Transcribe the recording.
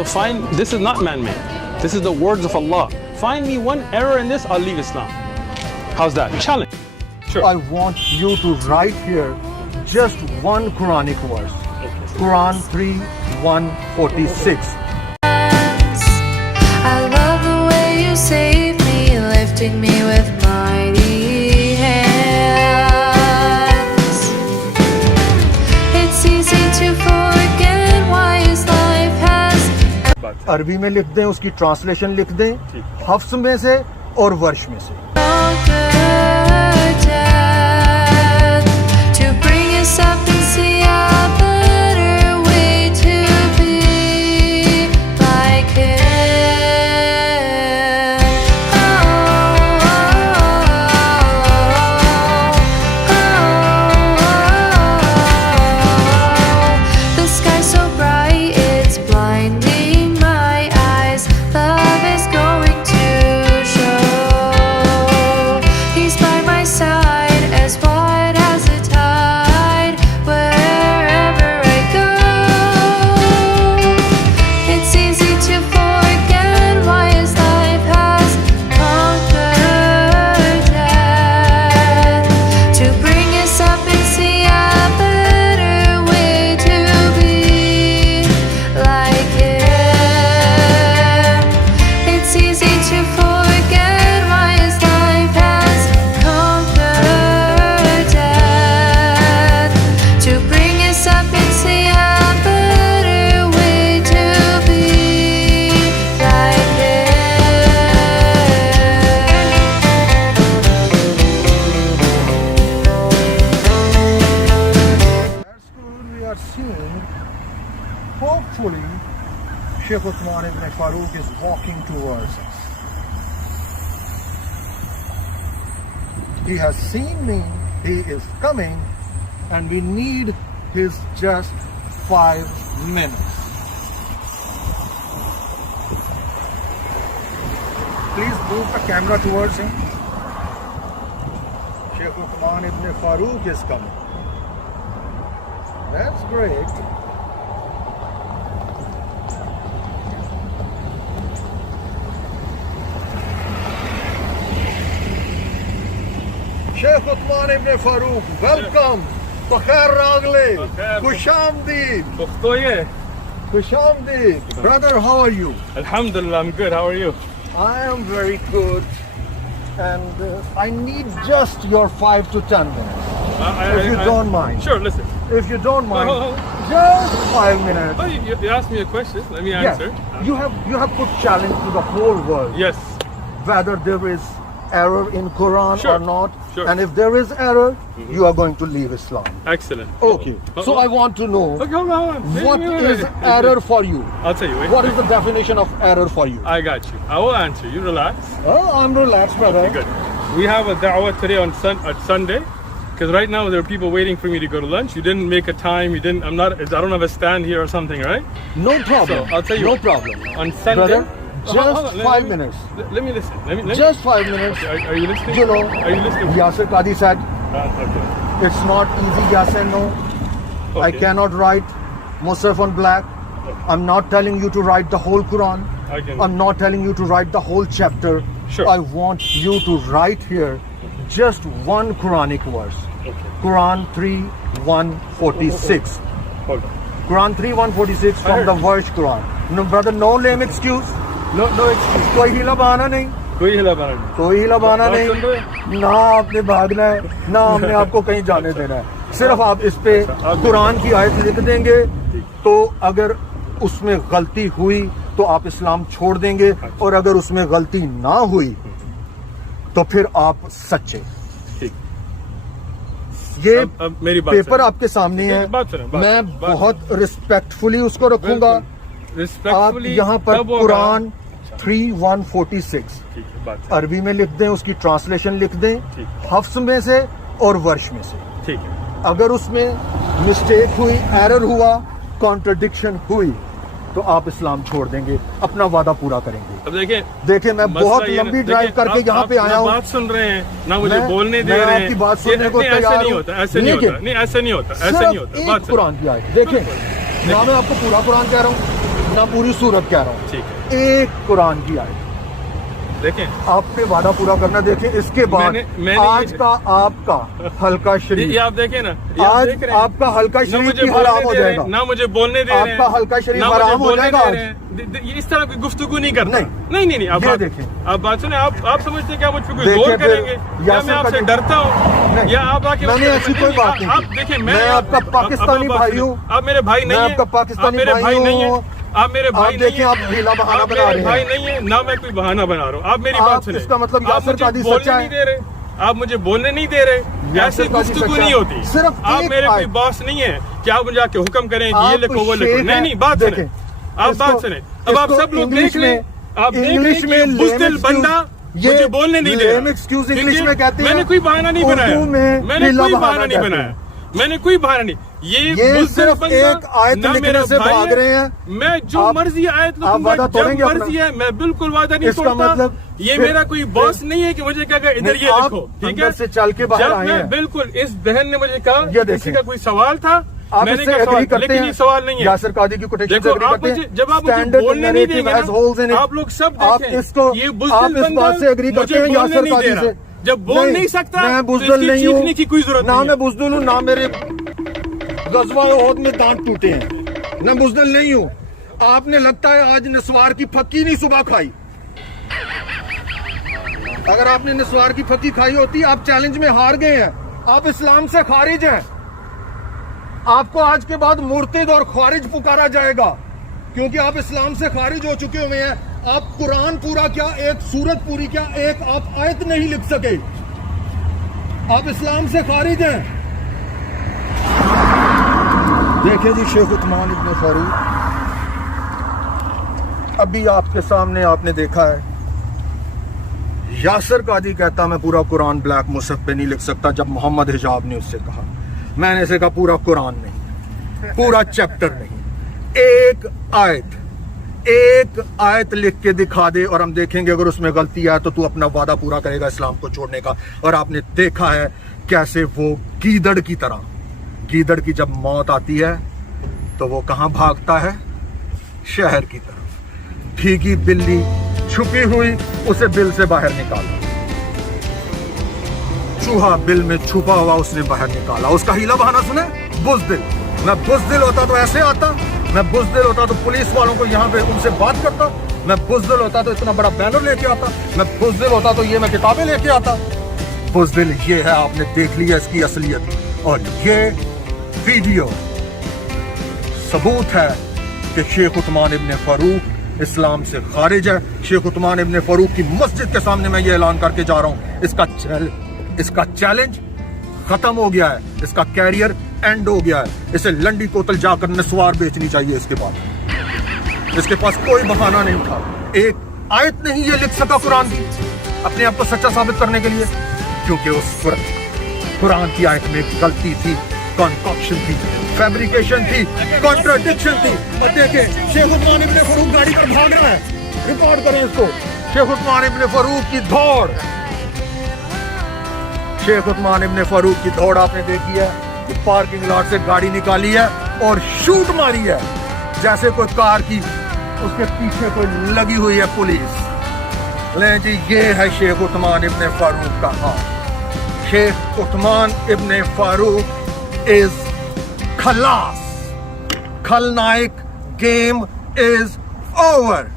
So find, this is not man-made. This is the words of Allah. Find me one error in this, I'll leave Islam. How's that? Challenge. Sure. I want you to write here just one Quranic verse. Quran 3:146. I love the way you save me, lifting me with mighty hands. It's easy to forget why his life has. عربی میں لکھ دیں, اس کی translation لکھ دیں, حفظ میں سے اور ورش میں سے. Hopefully, Sheikh Uthman ibn Farooq is walking towards us. He has seen me, he is coming, and we need his just 5 minutes. Please move the camera towards him. Sheikh Uthman ibn Farooq is coming. That's great. Sheikh Uthman ibn Farooq, welcome. Bakhair Ragle, Kushamdeed. Kushamdeed. Brother, how are you? Alhamdulillah, I'm good. How are you? I am very good. And I need just your 5 to 10 minutes. If you don't mind. Sure, listen. If you don't mind, just 5 minutes. Oh, you asked me a question. Let me answer. Yes. You have put challenge to the whole world. Yes. Whether there is error in Quran Sure. or not. Sure. And if there is error, you are going to leave Islam. Excellent. Okay. So I want to know, Okay, hold on. what is error for you? I'll tell you. Wait. What is the definition of error for you? I got you. I will answer. You relax. Oh, I'm relaxed, brother. Okay, good. We have a da'wah today on Sunday, because right now there are people waiting for me to go to lunch. You didn't make a time. You didn't. I don't have a stand here or something, right? No problem. So, I'll tell you. No problem. On Sunday. Brother, Hold on, just 5 minutes. Let me listen. Let me Just 5 minutes. Are you listening? You know, Are you listening? Yasir Qadhi said, Okay. it's not easy, yes and no. I Okay. cannot write Musaf on black. I'm not telling you to write the whole Quran. I'm not telling you to write the whole chapter. Sure. I want you to write here just one Quranic verse. Okay. Quran 3:146. Hold on. Quran 3:146 from the verse Quran. No, brother, no lame excuse. No excuse. کوئی ہیلا بہانا نہیں. کوئی ہلا بہانا نہیں. کوئی ہیلا بہانا بات نہیں. سن رہے ہیں؟ نہ آپ نے بھاگنا ہے, نہ ہم نے آپ کو کہیں جانے دینا ہے. صرف آپ اس پہ قرآن کی آیت لکھ دیں گے, تو اگر اس میں غلطی ہوئی تو آپ اسلام چھوڑ دیں گے, اور اگر اس میں غلطی نہ ہوئی تو پھر آپ سچے. ٹھیک. یہ اب میری بات پیپر سنیں. آپ کے سامنے ہے. بات سنیں, بات میں سنیں, بات بہت ریسپیکٹفلی اس کو رکھوں گا. آپ یہاں پر قرآن 3:146 عربی میں لکھ دیں, اس کی ٹرانسلیشن لکھ دیں, حفظ میں سے اور ورش میں سے. ٹھیک ہے. اگر اس میں مسٹیک ہوئی, ایرر ہوا, کانٹرڈکشن ہوئی, تو آپ اسلام چھوڑ دیں گے, اپنا وعدہ پورا کریں گے. اب دیکھیں میں بہت لمبی ڈرائیو کر کے یہاں پہ آیا ہوں. بات سن رہے ہیں نہ, مجھے بولنے دے رہے ہیں. آپ کی بات سننے کو تیار ہوں. ایسے نہیں ہوتا. صرف ایک قرآن کی آیت دیکھیں, نہ میں آپ کو پورا قرآن کہہ رہا ہوں, ना पूरी सूरत कह रहा हूँ, ठीक एक कुरान की आयत देखें आपने वादा पूरा करना। देखें इसके बाद मैंने आज का आपका हल्का ये शरीफ, आप देखें ना, ये आप आज देख रहे हैं। आपका हल्का ना शरीफ मुझे भी हराम बोलने हो दे रहे जाएगा, हैं, ना मुझे बोलने दे रहे हैं, आपका हल्का शरीफ ना मुझे हराम हो बोलने जाएगा दे आज। रहे हैं। इस तरह की गुफ्तगू नहीं करता। नहीं। नहीं आप ये बात देखें। आप बात सुने, आप समझते हैं क्या मुझ पर कोई देखें जोर फिर, करेंगे, या यासिर मैं आपसे का- डरता हूँ, नहीं। या आप आके मैंने ऐसी कोई बात नहीं आप की। देखें, मैं आपका पाकिस्तानी भाई हूँ, आप मेरे भाई नहीं मैं हैं, आपका पाकिस्तानी आप मेरे भाई नहीं हैं, हूँ। आप मेरे भाई आप नहीं देखें, हैं, आप ढीला बहाना आप बना मेरे रहे भाई हैं। नहीं है ना, मैं कोई बहाना बना रहा हूँ। आप मेरी आप बात सुने, इसका मतलब आप यासिर मुझे कादी बोलने सच्चा नहीं है। दे रहे, आप मुझे बोलने नहीं दे रहे, यासिर ऐसे कादी गुफ्तगू सच्चा नहीं है। होती। सिर्फ आप एक मेरे कोई आयत। बॉस नहीं है कि आप मुझे आके हुक्म करें कि ये आप लिखो वो शेख लिखो। हैं। नहीं बात सुने, देखें, आप इसको- बात सुने। अब आप इसको सब लोग इंग्लिश देख लें, में- आप देख इंग्लिश लें में कि बुज़दिल lame excuse- बंदा ये मुझे बोलने नहीं दे lame रहा। excuse क्योंकि इंग्लिश में कहते हैं। मैंने कोई बहाना नहीं उर्दू बनाया, में मैंने ढीला कोई बहाना बहाना नहीं कहते बनाया, हैं। मैंने कोई बहाना नहीं। ये बुज़दिल सिर्फ बंदा एक आयत ना लिखने मेरा से भाई भाग है, रहे हैं। मैं जो आप- मर्जी आयत आप लिखूंगा, वादा जब तोड़ेंगे अपना? मर्जी है, मैं बिल्कुल वादा नहीं इसका तोड़ता। मतलब ये फिर- मेरा कोई बॉस नहीं है कि मुझे क्या इधर नहीं, ये आप लिखो, ठीक अंदर है। से चल के बाहर जब आए मैं हैं। बिल्कुल, इस बहन ने मुझे कहा ये किसी देखें। का कोई सवाल था, आप मैंने इससे कहा एग्री सवाल, करते लेकिन हैं? ये सवाल नहीं है। यासिर कादी की कोटेशन देखो, से एग्री आप करते मुझे हैं? जब आप मुझे Standard बोलने नहीं narrative देंगे has holes in ना, it. आप लोग सब आप देखें, इसको- ये आप बुज़दिल इस बंदा बात से एग्री करते मुझे हैं बोलने यासिर नहीं कादी दे से? रहा। जब बोल नहीं सकता मैं तो बुज़दिल इसकी नहीं चीखने की कोई हूँ, जरूरत ना नहीं मैं है। बुज़दिल हूँ, ना मेरे गज़वा ओहद में दांत टूटे हैं, मैं बुज़दिल नहीं हूँ। आपने लगता है आज नस्वार की फक्की नहीं सुबह खाई। अगर आपने नस्वार की फक्की खाई होती, आप चैलेंज में हार गए हैं, आप इस्लाम से खारिज हैं। आपको आज के बाद मुर्तिद और खारिज पुकारा जाएगा, क्योंकि आप इस्लाम से खारिज हो चुके हुए हैं। आप कुरान पूरा क्या, एक सूरत पूरी क्या, एक आप आयत नहीं लिख सके, आप इस्लाम से खारिज हैं। देखें जी, शेख उस्मान इब्न फारूक, अभी आपके सामने आपने देखा है, यासिर कादी कहता मैं पूरा कुरान ब्लैक मुसहफ पे नहीं लिख सकता। जब मोहम्मद हिजाब ने उससे कहा, मैंने से कहा पूरा कुरान नहीं, पूरा चैप्टर नहीं, एक आयत लिख के दिखा दे और हम देखेंगे अगर उसमें गलती है तो तू अपना वादा पूरा करेगा इस्लाम को छोड़ने का। और आपने देखा है कैसे वो गीदड़ की तरह, गीदड़ की जब मौत आती है तो वो कहां भागता है, शहर की तरफ। भीगी बिल्ली छुपी हुई, उसे बिल से बाहर निकाला, चूहा बिल में छुपा हुआ उसने बाहर निकाला। उसका हीला बहाना सुने, बुज़दिल। मैं बुज़दिल होता तो ऐसे आता, मैं बुज़दिल होता तो पुलिस वालों को यहाँ पे उनसे बात करता, मैं बुज़दिल होता तो इतना बड़ा बैनर लेके आता, मैं बुज़दिल होता तो ये मैं किताबें लेके आता। बुज़दिल ये है, आपने देख लिया इसकी असलियत। और ये वीडियो सबूत है कि शेख उस्मान इब्न फारूक इस्लाम से खारिज है। शेख उस्मान इब्न फारूक की मस्जिद के सामने मैं ये ऐलान करके जा रहा हूँ, इसका चैलेंज खत्म हो गया है, इसका कैरियर एंड हो गया है। इसे लंडी कोतल जाकर नस्वार बेचनी चाहिए। इसके बाद इसके पास कोई बहाना नहीं था, एक आयत नहीं ये लिख सका कुरान की अपने आप को सच्चा साबित करने के लिए, क्योंकि उस कुरान की आयत में गलती थी, कॉन्कॉक्शन थी, फैब्रिकेशन थी, कॉन्ट्राडिक्शन थी। और देखें शेख उस्मान इब्न फारूक गाड़ी पर भाग रहा है, रिकॉर्ड करें इसको। शेख उस्मान इब्न फारूक की दौड़, शेख उस्मान इब्न फारूक की दौड़ आपने देखी है। पार्किंग लॉट से गाड़ी निकाली है और शूट मारी है, जैसे कोई कार की उसके पीछे कोई लगी हुई है पुलिस। ले जी, ये है शेख उस्मान इब्न फारूक का हाल। शेख उस्मान इब्न फारूक इज खलास, खलनायक, गेम इज ओवर।